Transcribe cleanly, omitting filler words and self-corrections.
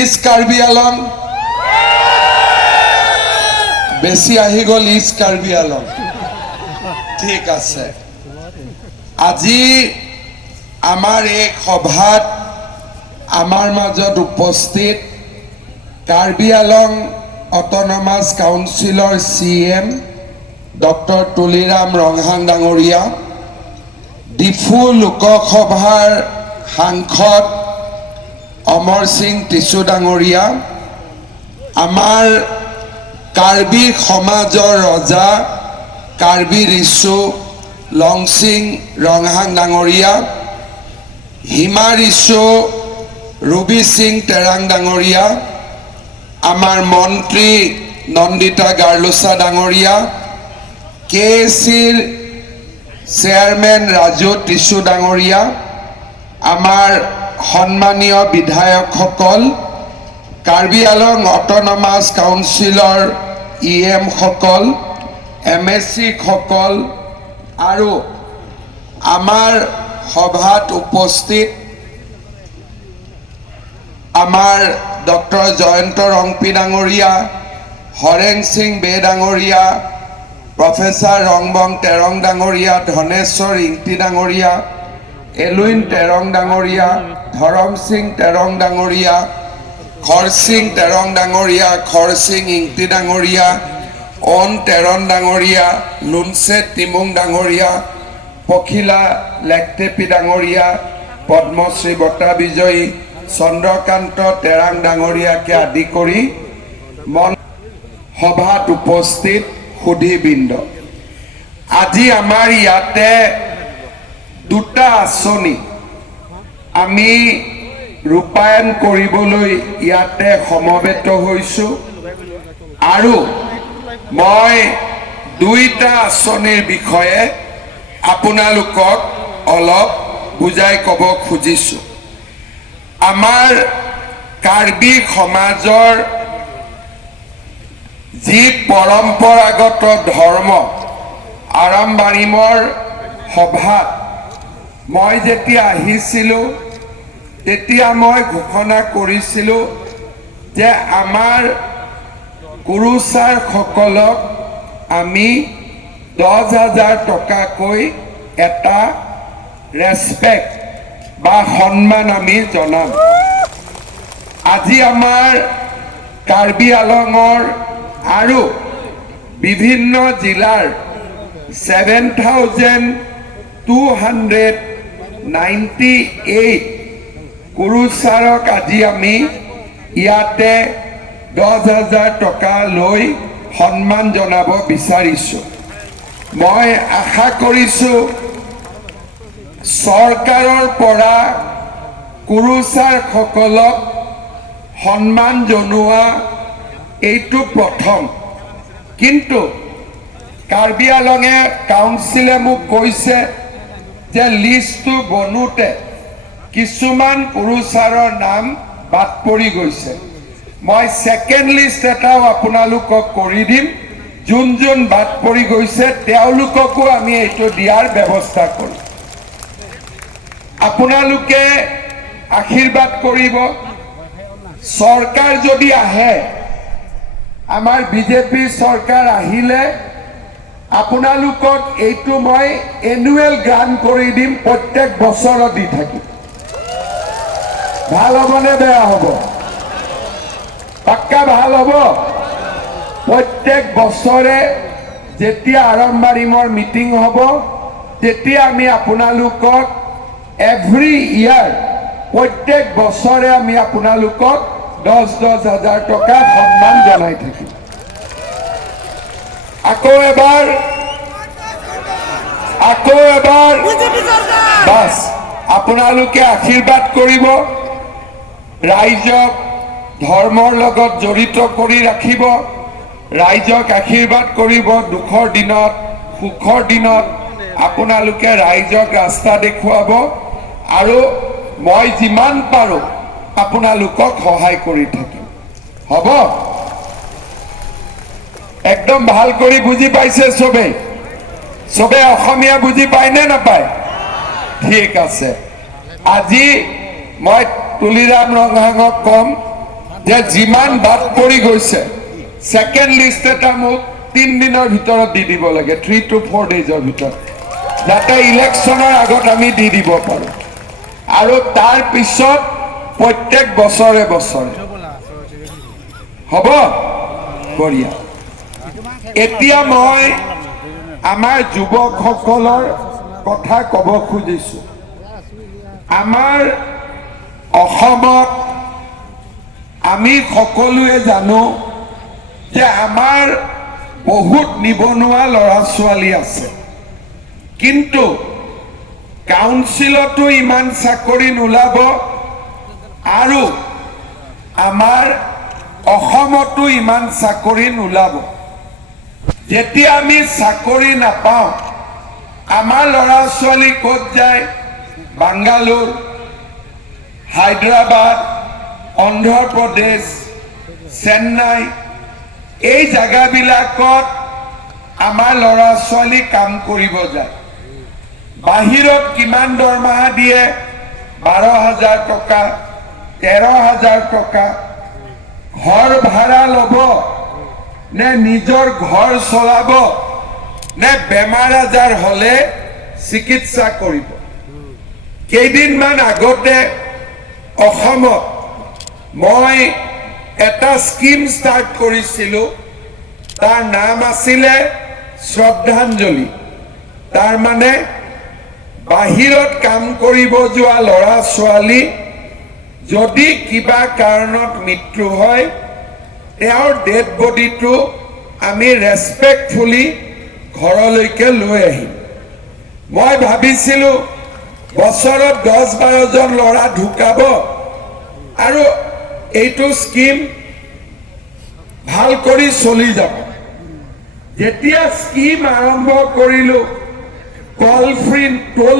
east Karbi Along বেছি আহি গ'ল ইষ্ট কাৰ্বি আলং ঠিক আছে আজি আমাৰ এই সভাত আমাৰ মাজত উপস্থিত কাৰ্বি আলং অট'নমাছ কাউন্সিলৰ CM ডক্টৰ তুলিৰাম ৰংহাং ডাঙৰীয়া ডিফু লোকসভাৰ সাংসদ অমৰ সিং টিছু ডাঙৰীয়া আমাৰ কাৰ্বি সমাজৰ ৰজা কাৰ্বি ৰিছু লংচিং ৰংহাং ডাঙৰীয়া হিমা ৰিছু ৰুবি সিং টেৰাং ডাঙৰীয়া আমাৰ মন্ত্ৰী নন্দিতা গাৰ্লুছা ডাঙৰীয়া KACৰ চেয়াৰমেন ৰাজু টিছু ডাঙৰীয়া আমাৰ সন্মানীয় বিধায়কসকল কাৰ্বি আলং অট'নমাছ কাউন্সিলৰ EM সকল MSc সকল আৰু আমাৰ সভাত উপস্থিত আমাৰ ডক্টৰ জয়ন্ত ৰংপি ডাঙৰীয়া হৰেং সিং বে ডাঙৰীয়া প্ৰফেচাৰ ৰংবং টেৰং ডাঙৰীয়া ধনেশ্বৰ ইংতি ডাঙৰীয়া এলুইন টেৰং ডাঙৰীয়া ধৰম সিং টেৰং ডাঙৰীয়া খৰসিং টেৰং ডাঙৰীয়া খৰসিং ইংতি ডাঙৰীয়া অন টেৰন ডাঙৰীয়া লুনছে টিমুং ডাঙৰীয়া পখিলা লেকটেপি ডাঙৰীয়া পদ্মশ্ৰী বঁটা বিজয়ী চন্দ্ৰকান্ত টেৰাং ডাঙৰীয়াকে আদি কৰি সভাত উপস্থিত সুধীবৃন্দ আজি আমাৰ ইয়াতে দুটা আঁচনি আমি ৰূপায়ণ কৰিবলৈ ইয়াতে সমবেত হৈছোঁ আৰু মই দুইটা আঁচনিৰ বিষয়ে আপোনালোকক অলপ বুজাই ক'ব খুজিছোঁ আমাৰ কাৰ্বি সমাজৰ যি পৰম্পৰাগত ধৰ্ম আৰামবাৰীমৰ সভাত মই যেতিয়া আহিছিলোঁ তেতিয়া মই ঘোষণা কৰিছিলোঁ যে আমাৰ গুৰুচাৰসকলক আমি 10,000 টকাকৈ এটা ৰেছপেক্ট বা সন্মান আমি জনাম আজি আমাৰ কাৰ্বি আলঙৰ আৰু বিভিন্ন জিলাৰ 7,298 গুৰুচাৰক আজি আমি ইয়াতে 10,000 টকা লৈ সন্মান জনাব বিচাৰিছোঁ মই আশা কৰিছোঁ চৰকাৰৰ পৰা গুৰুচাৰসকলক সন্মান জনোৱা এইটো প্ৰথম কিন্তু কাৰ্বি আলঙে কাউন্সিলে মোক কৈছে যে লিষ্টটো বনোতে কিছুমান গুৰুচাৰৰ নাম বাদ পৰি গৈছে মই সেকেন্ড লিষ্ট এটাও আপোনালোকক কৰি দিম যোন যোন বাদ পৰি গৈছে তেওঁলোককো আমি এইটো দিয়াৰ ব্যৱস্থা কৰিম আপোনালোকে আশীৰ্বাদ কৰিব চৰকাৰ যদি আহে আমাৰ বিজেপি চৰকাৰ আহিলে আপোনালোকক এইটো মই এনুৱেল গ্ৰান্ট কৰি দিম প্ৰত্যেক বছৰত দি থাকিম ভাল হ'বনে বেয়া হ'ব পাক্কা ভাল হ'ব প্ৰত্যেক বছৰে যেতিয়া আৰম্ভবাৰীমৰ মিটিং হ'ব তেতিয়া আমি আপোনালোকক এভৰি ইয়াৰ প্ৰত্যেক বছৰে আমি আপোনালোকক 10,000 টকা সন্মান জনাই থাকিম আকৌ এবাৰ বাস আপোনালোকে আশীৰ্বাদ কৰিব ৰাইজক ধৰ্মৰ লগত জড়িত কৰি ৰাখিব ৰাইজক আশীৰ্বাদ কৰিব দুখৰ দিনত সুখৰ দিনত আপোনালোকে ৰাইজক ৰাস্তা দেখুৱাব আৰু মই যিমান পাৰো আপোনালোকক সহায় কৰি থাকিম হ'ব একদম ভাল কৰি বুজি পাইছে সবে অসমীয়া বুজি পায় নে নাপায় ঠিক আছে আজি মই তুলিৰাম ৰংহাঙক কম যে যিমান বাদ পৰি গৈছে সেকেন্ড লিষ্ট এটা মোক 3 দিনৰ ভিতৰত দি দিব লাগে 3 to 4 ডেজৰ ভিতৰত যাতে ইলেকশ্যনৰ আগত আমি দি দিব পাৰো আৰু তাৰ পিছত প্ৰত্যেক বছৰে বছৰে হ'ব বঢ়িয়া এতিয়া মই আমাৰ যুৱকসকলৰ কথা ক'ব খুজিছো আমাৰ অসমত আমি সকলোৱে জানো যে আমাৰ বহুত নিবনুৱা ল'ৰা ছোৱালী আছে কিন্তু কাউন্সিলতো ইমান চাকৰি নোলাব আৰু আমাৰ অসমতো ইমান চাকৰি নোলাব যেতিয়া আমি চাকৰি নাপাওঁ আমাৰ ল'ৰা ছোৱালী ক'ত যায় বাংগালোৰ হায়দৰাবাদ অন্ধ্ৰপ্ৰদেশ চেন্নাই এই জায়গাবিলাকত আমাৰ ল'ৰা ছোৱালী কাম কৰিব যায় বাহিৰত কিমান দৰমহা দিয়ে 12,000 টকা 13,000 টকা ঘৰ ভাড়া ল'ব নে নিজৰ ঘৰ চলাব নে বেমাৰ আজাৰ হলে চিকিৎসা কৰিব কেইদিনমান আগতে অসমত মই এটা স্কিম ষ্টাৰ্ট কৰিছিলো তাৰ নাম আছিলে শ্ৰদ্ধাঞ্জলি তাৰ মানে বাহিৰত কাম কৰিব যোৱা ল'ৰা ছোৱালী যদি কিবা কাৰণত মৃত্যু হয় তেওঁৰ ডেড বডিটো আমি ৰেসপেক্টফুলি ঘৰলৈকে লৈ আহিম মই ভাবিছিলো বছৰত 10-12 জন ল'ৰা ঢুকাব আৰু এইটো স্কিম ভাল কৰি চলি যাব যেতিয়া স্কিম আৰম্ভ কৰিলো টোল